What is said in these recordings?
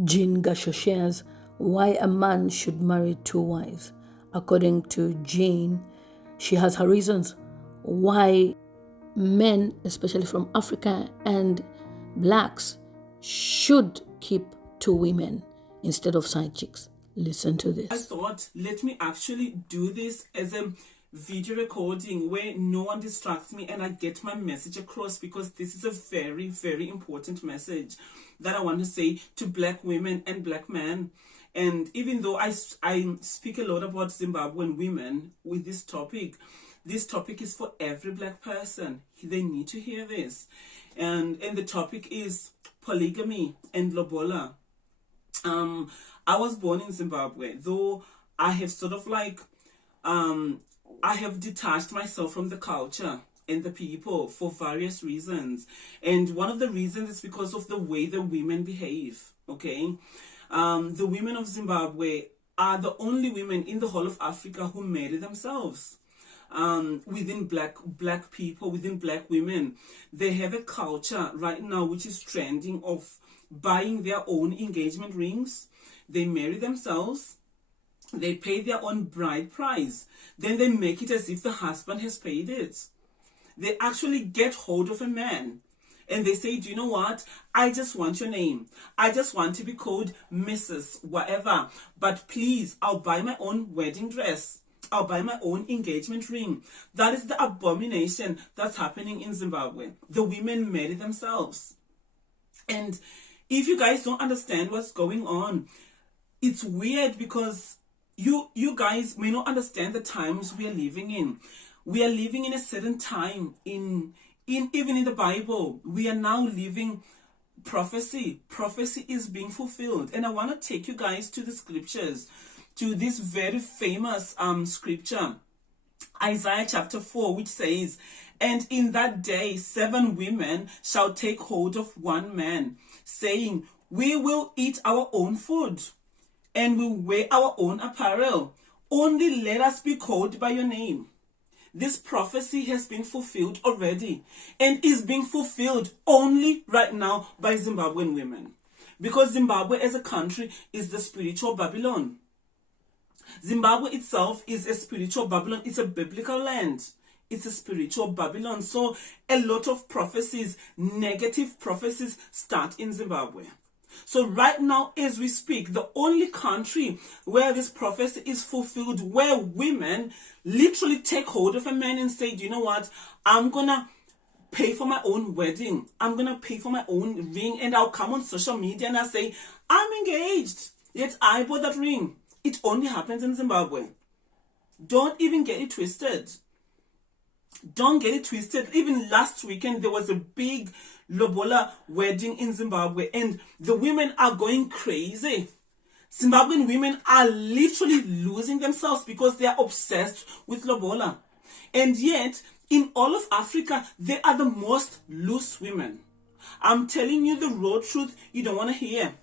Gasho shares why a man should marry two wives. According to Jean, she has her reasons why men, especially from Africa and blacks, should keep two women instead of side chicks. Listen to this. I thought, let me actually do this as a video recording where no one distracts me and I get my message across, because this is a very, very important message that I want to say to black women and black men. And even though I speak a lot about Zimbabwean women with this topic is for every black person. They need to hear this. And the topic is polygamy and lobola. I was born in Zimbabwe, though I have sort of like, I have detached myself from the culture and the people for various reasons. And one of the reasons is because of the way the women behave, okay? The women of Zimbabwe are the only women in the whole of Africa who marry themselves. Within black people, within black women, they have a culture right now which is trending of buying their own engagement rings. They marry themselves, they pay their own bride price, then they make it as if the husband has paid it. They actually get hold of a man and they say, do you know what? I just want your name. I just want to be called Mrs. whatever. But please, I'll buy my own wedding dress. I'll buy my own engagement ring. That is the abomination that's happening in Zimbabwe. The women marry themselves. And if you guys don't understand what's going on, it's weird because you guys may not understand the times we are living in. We are living in a certain time even in the Bible. We are now living prophecy. Prophecy is being fulfilled. And I want to take you guys to the scriptures, to this very famous scripture, Isaiah chapter 4, which says, and in that day 7 women shall take hold of one man, saying, we will eat our own food and will wear our own apparel. Only let us be called by your name. This prophecy has been fulfilled already and is being fulfilled only right now by Zimbabwean women. Because Zimbabwe as a country is the spiritual Babylon. Zimbabwe itself is a spiritual Babylon. It's a biblical land. It's a spiritual Babylon. So a lot of prophecies, negative prophecies, start in Zimbabwe. So right now, as we speak, the only country where this prophecy is fulfilled, where women literally take hold of a man and say, do you know what? I'm going to pay for my own wedding. I'm going to pay for my own ring. And I'll come on social media and I'll say, I'm engaged. Yet I bought that ring. It only happens in Zimbabwe. Don't even get it twisted. Don't get it twisted. Even last weekend, there was a big lobola wedding in Zimbabwe and the women are going crazy. Zimbabwean women are literally losing themselves because they are obsessed with lobola. And yet, in all of Africa, they are the most loose women. I'm telling you the raw truth you don't want to hear.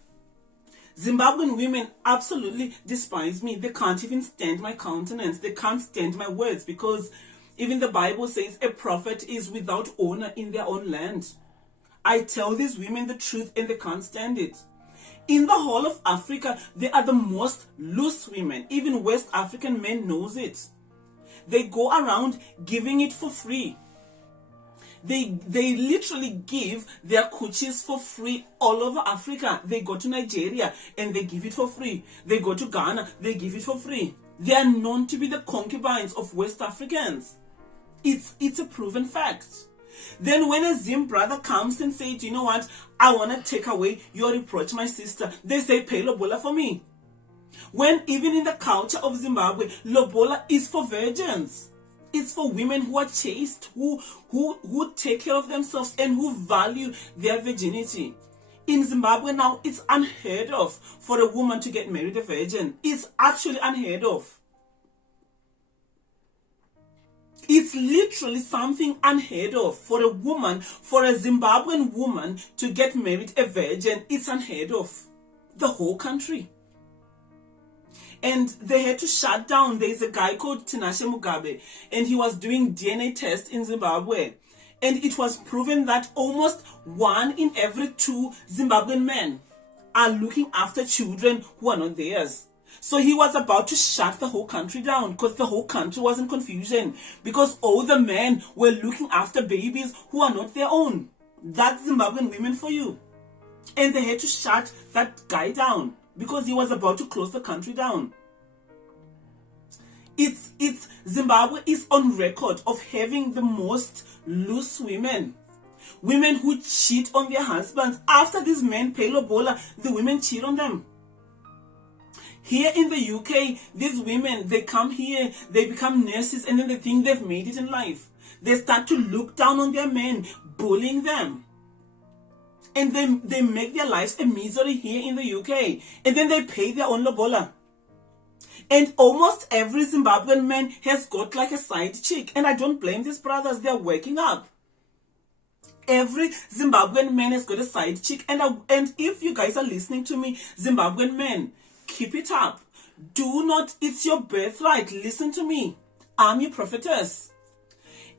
Zimbabwean women absolutely despise me. They can't even stand my countenance. They can't stand my words because even the Bible says a prophet is without honor in their own land. I tell these women the truth and they can't stand it. In the whole of Africa, they are the most loose women. Even West African men knows it. They go around giving it for free. They literally give their coochies for free all over Africa. They go to Nigeria and they give it for free. They go to Ghana, they give it for free. They are known to be the concubines of West Africans. It's a proven fact. Then when a Zim brother comes and says, you know what, I want to take away your reproach, my sister, they say, pay lobola for me. When even in the culture of Zimbabwe, lobola is for virgins. It's for women who are chaste, who take care of themselves and who value their virginity. In Zimbabwe now, it's unheard of for a woman to get married a virgin. It's actually unheard of. It's literally something unheard of for a woman, for a Zimbabwean woman to get married a virgin. It's unheard of. The whole country. And they had to shut down. There's a guy called Tinashe Mugabe, and he was doing DNA tests in Zimbabwe. And it was proven that almost 1 in every 2 Zimbabwean men are looking after children who are not theirs. So he was about to shut the whole country down because the whole country was in confusion because all the men were looking after babies who are not their own. That's Zimbabwean women for you. And they had to shut that guy down because he was about to close the country down. It's Zimbabwe is on record of having the most loose women. Women who cheat on their husbands. After these men pay lobola, the women cheat on them. Here in the UK, these women, they come here, they become nurses, and then they think they've made it in life. They start to look down on their men, bullying them. And they make their lives a misery here in the UK. And then they pay their own lobola. And almost every Zimbabwean man has got like a side chick. And I don't blame these brothers, they're waking up. Every Zimbabwean man has got a side chick. And if you guys are listening to me, Zimbabwean men, keep it up. Do not, it's your birthright. Listen to me. I'm your prophetess.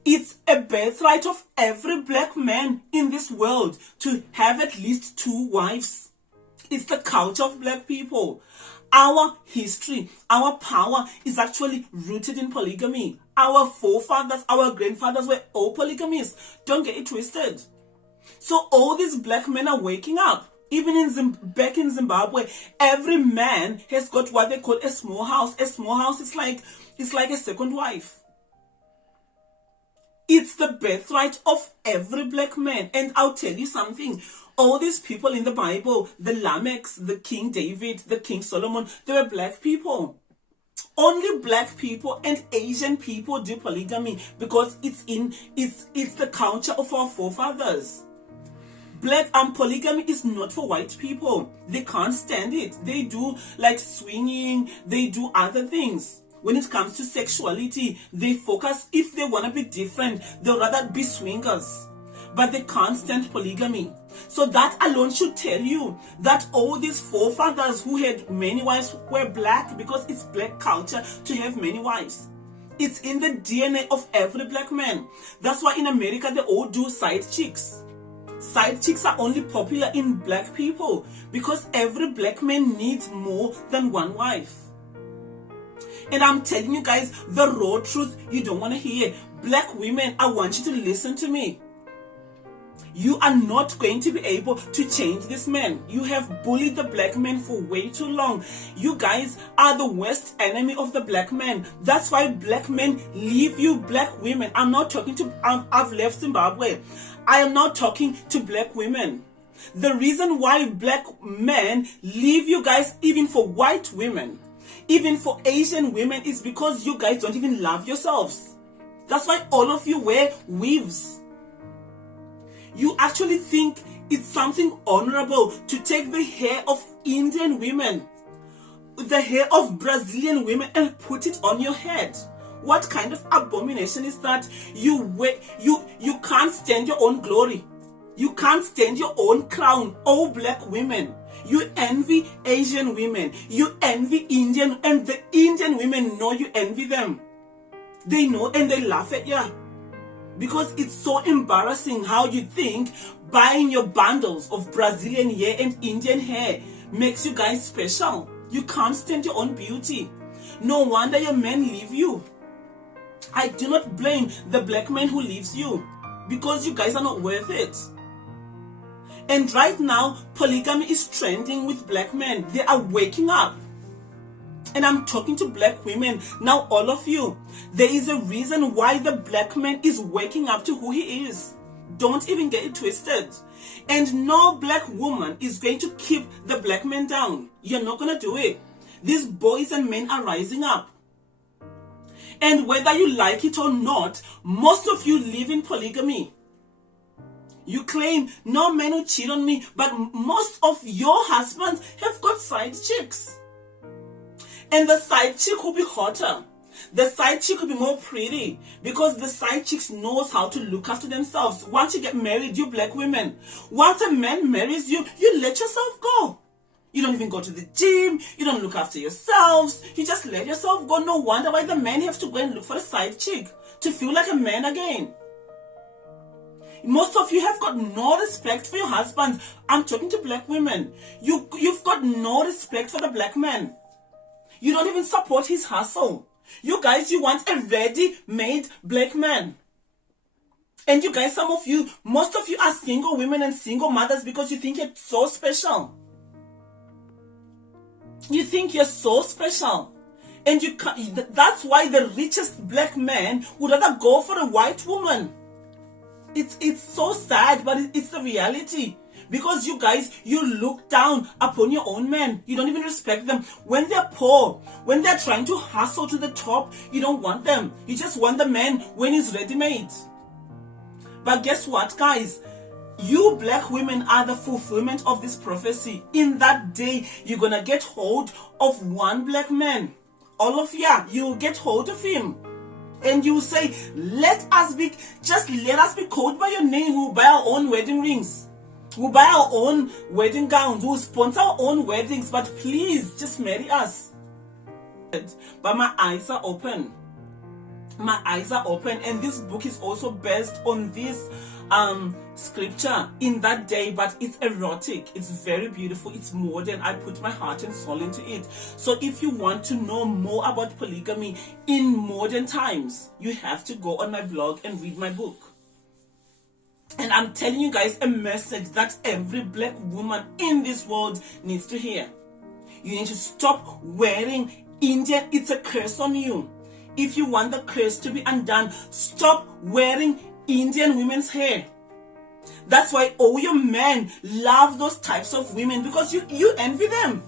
It's a birthright of every black man in this world to have at least 2 wives. It's the culture of black people. Our history, our power is actually rooted in polygamy. Our forefathers, our grandfathers were all polygamists. Don't get it twisted. So all these black men are waking up. Even back in Zimbabwe, every man has got what they call a small house. A small house is like a second wife. It's the birthright of every black man. And I'll tell you something. All these people in the Bible, the Lamechs, the King David, the King Solomon, they were black people. Only black people and Asian people do polygamy because it's the culture of our forefathers. Polygamy is not for white people. They can't stand it. They do like swinging, they do other things. When it comes to sexuality, they focus, if they want to be different, they'll rather be swingers. But they can't stand polygamy. So that alone should tell you that all these forefathers who had many wives were black because it's black culture to have many wives. It's in the DNA of every black man. That's why in America they all do side chicks. Side chicks are only popular in black people because every black man needs more than one wife. And I'm telling you guys the raw truth you don't want to hear. Black women, I want you to listen to me. You are not going to be able to change this man. You have bullied the black man for way too long. You guys are the worst enemy of the black man. That's why black men leave you, black women. I'm not talking to, I've left Zimbabwe. I am not talking to black women. The reason why black men leave you guys, even for white women, even for Asian women, is because you guys don't even love yourselves. That's why all of you wear weaves. You actually think it's something honorable to take the hair of Indian women, the hair of Brazilian women, and put it on your head. What kind of abomination is that? You can't stand your own glory. You can't stand your own crown. All black women. You envy Asian women. You envy Indian, and the Indian women know you envy them. They know and they laugh at you. Because it's so embarrassing how you think buying your bundles of Brazilian hair and Indian hair makes you guys special. You can't stand your own beauty. No wonder your men leave you. I do not blame the black man who leaves you because you guys are not worth it. And right now, polygamy is trending with black men. They are waking up. And I'm talking to black women. Now, all of you, there is a reason why the black man is waking up to who he is. Don't even get it twisted. And no black woman is going to keep the black man down. You're not going to do it. These boys and men are rising up. And whether you like it or not, most of you live in polygamy. You claim no men will cheat on me, but most of your husbands have got side chicks. And the side chick will be hotter. The side chick will be more pretty because the side chicks knows how to look after themselves. Once you get married, you black women, once a man marries you, you let yourself go. You don't even go to the gym. You don't look after yourselves. You just let yourself go. No wonder why the men have to go and look for a side chick to feel like a man again. Most of you have got no respect for your husbands. I'm talking to black women. You've got no respect for the black man. You don't even support his hustle. You guys, you want a ready-made black man. And you guys, most of you are single women and single mothers because you think you're so special. You think you're so special. And that's why the richest black man would rather go for a white woman. It's so sad, but it's the reality. Because you guys, you look down upon your own men. You don't even respect them. When they're poor, when they're trying to hustle to the top, you don't want them. You just want the man when he's ready-made. But guess what, guys? You black women are the fulfillment of this prophecy. In that day, you're going to get hold of one black man. All of you get hold of him. And you say, let us be called by your name. We'll buy our own wedding rings. We'll buy our own wedding gowns. We'll sponsor our own weddings. But please, just marry us. But my eyes are open. My eyes are open. And this book is also based on this scripture in that day, but it's erotic. It's very beautiful. It's modern. I put my heart and soul into it. So if you want to know more about polygamy in modern times, you have to go on my blog and read my book. And I'm telling you guys a message that every black woman in this world needs to hear. You need to stop wearing Indian. It's a curse on you. If you want the curse to be undone, stop wearing Indian women's hair. That's why all your men love those types of women, because you envy them.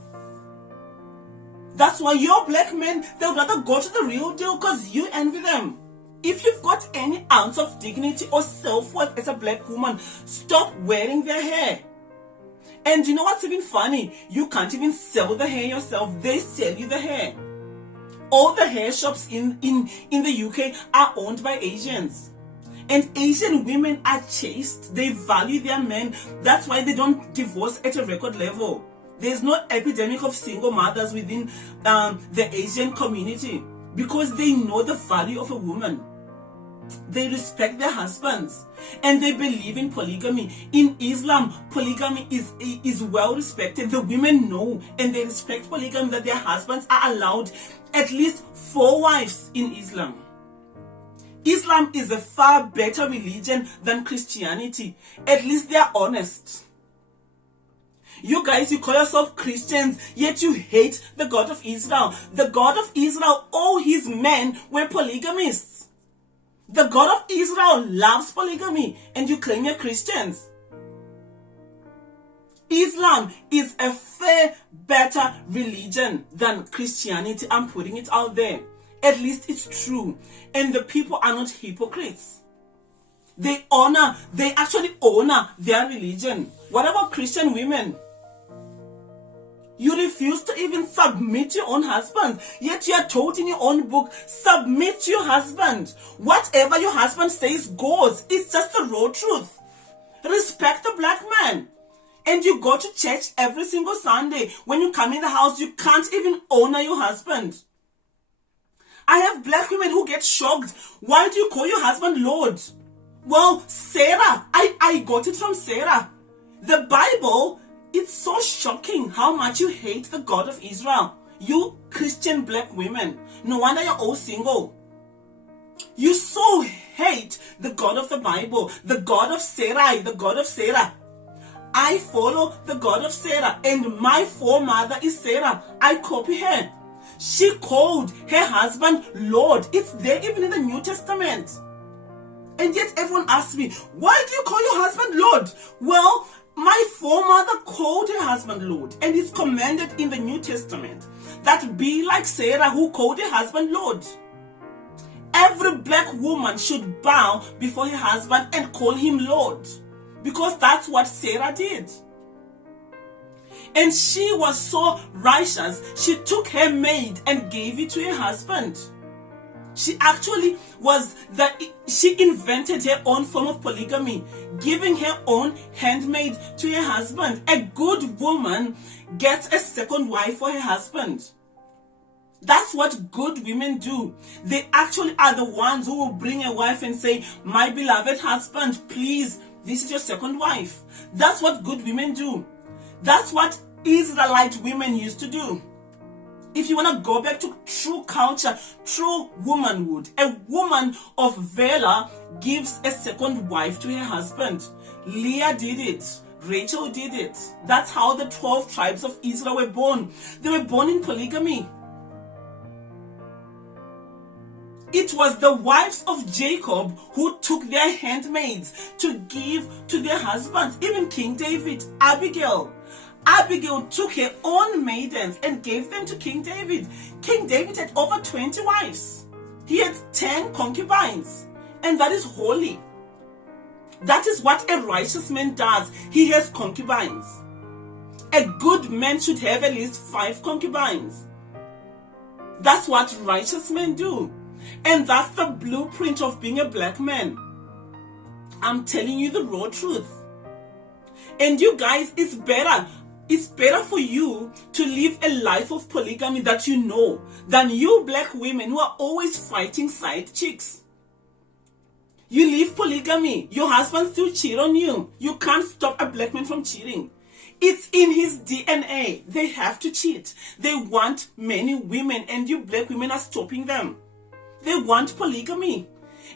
That's why your black men, they'll rather go to the real deal because you envy them. If you've got any ounce of dignity or self-worth as a black woman, stop wearing their hair. And you know what's even funny? You can't even sell the hair yourself. They sell you the hair. All the hair shops in the UK are owned by Asians. And Asian women are chaste. They value their men. That's why they don't divorce at a record level. There's no epidemic of single mothers within the Asian community, because they know the value of a woman. They respect their husbands, and they believe in polygamy. In Islam, polygamy is well respected. The women know and they respect polygamy, that their husbands are allowed at least 4 wives in Islam. Islam is a far better religion than Christianity. At least they are honest. You guys, you call yourself Christians, yet you hate the God of Israel. The God of Israel, all his men were polygamists. The God of Israel loves polygamy, and you claim you're Christians. Islam is a far better religion than Christianity. I'm putting it out there. At least it's true. And the people are not hypocrites. They actually honor their religion. What about Christian women? You refuse to even submit to your own husband. Yet you are told in your own book, submit to your husband. Whatever your husband says goes. It's just the raw truth. Respect the black man. And you go to church every single Sunday. When you come in the house, you can't even honor your husband. I have black women who get shocked. Why do you call your husband Lord? Well, Sarah. I got it from Sarah. The Bible, it's so shocking how much you hate the God of Israel. You Christian black women. No wonder you're all single. You so hate the God of the Bible. The God of Sarai. The God of Sarah. I follow the God of Sarah. And my foremother is Sarah. I copy her. She called her husband Lord. It's there even in the New Testament. And yet everyone asks me, why do you call your husband Lord? Well, my foremother called her husband Lord. And it's commanded in the New Testament that be like Sarah, who called her husband Lord. Every black woman should bow before her husband and call him Lord, because that's what Sarah did. And she was so righteous, she took her maid and gave it to her husband. She actually she invented her own form of polygamy, giving her own handmaid to her husband. A good woman gets a second wife for her husband. That's what good women do. They actually are the ones who will bring a wife and say, my beloved husband, please, this is your second wife. That's what good women do. That's what Israelite women used to do. If you want to go back to true culture, true womanhood, a woman of valor gives a second wife to her husband. Leah did it. Rachel did it. That's how the 12 tribes of Israel were born. They were born in polygamy. It was the wives of Jacob who took their handmaids to give to their husbands. Even King David, Abigail took her own maidens and gave them to King David. King David had over 20 wives. He had 10 concubines. And that is holy. That is what a righteous man does. He has concubines. A good man should have at least 5 concubines. That's what righteous men do. And that's the blueprint of being a black man. I'm telling you the raw truth. And you guys, it's better for you to live a life of polygamy that you know than you black women who are always fighting side chicks. You live polygamy, your husband still cheat on you. You can't stop a black man from cheating. It's in his DNA. They have to cheat. They want many women, and you black women are stopping them. They want polygamy.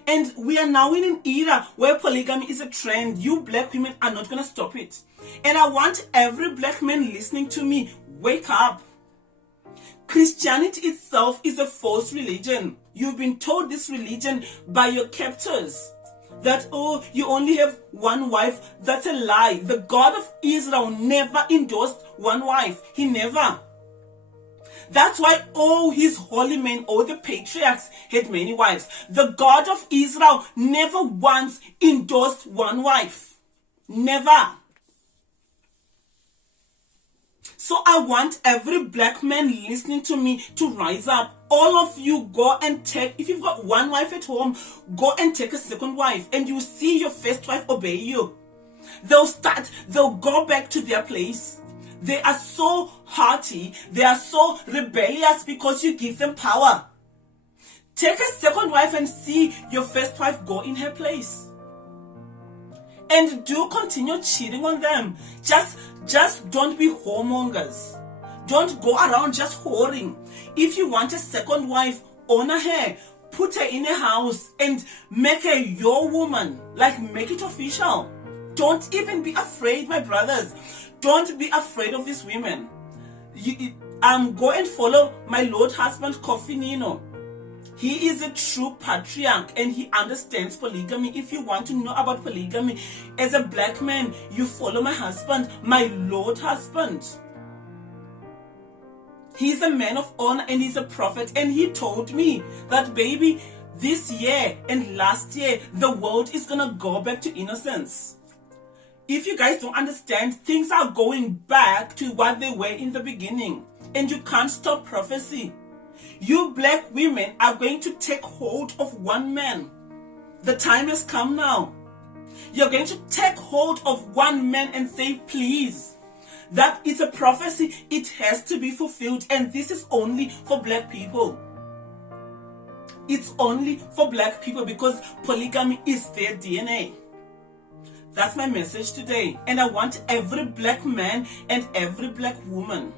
And we are now in an era where polygamy is a trend. You black women are not going to stop it. And I want every black man listening to me, wake up. Christianity itself is a false religion. You've been told this religion by your captors. That, oh, you only have one wife. That's a lie. The God of Israel never endorsed one wife. He never. That's why all his holy men, all the patriarchs, had many wives. The God of Israel never once endorsed one wife. Never. So I want every black man listening to me to rise up. All of you go and take, if you've got one wife at home, go and take a second wife, and you see your first wife obey you. They'll go back to their place. They are so haughty, they are so rebellious because you give them power. Take a second wife and see your first wife go in her place. And do continue cheating on them. Just don't be whoremongers. Don't go around just whoring. If you want a second wife, honor her. Put her in a house and make her your woman. Like, make it official. Don't even be afraid, my brothers. Don't be afraid of these women. Go and follow my Lord husband, Kofi Nino. He is a true patriarch and he understands polygamy. If you want to know about polygamy, as a black man, you follow my husband, my Lord husband. He's a man of honor and he's a prophet. And he told me that, baby, this year and last year, the world is going to go back to innocence. If you guys don't understand, things are going back to what they were in the beginning. And you can't stop prophecy. You black women are going to take hold of one man. The time has come now. You're going to take hold of one man and say, please. That is a prophecy. It has to be fulfilled. And this is only for black people. It's only for black people because polygamy is their DNA. That's my message today. And I want every black man and every black woman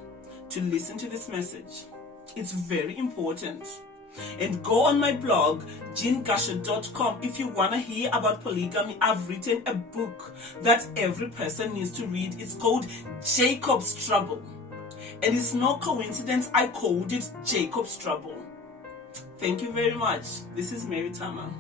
to listen to this message. It's very important. And go on my blog, jeangasho.com, if you want to hear about polygamy. I've written a book that every person needs to read. It's called Jacob's Trouble. And it's no coincidence I called it Jacob's Trouble. Thank you very much. This is Mary Tama.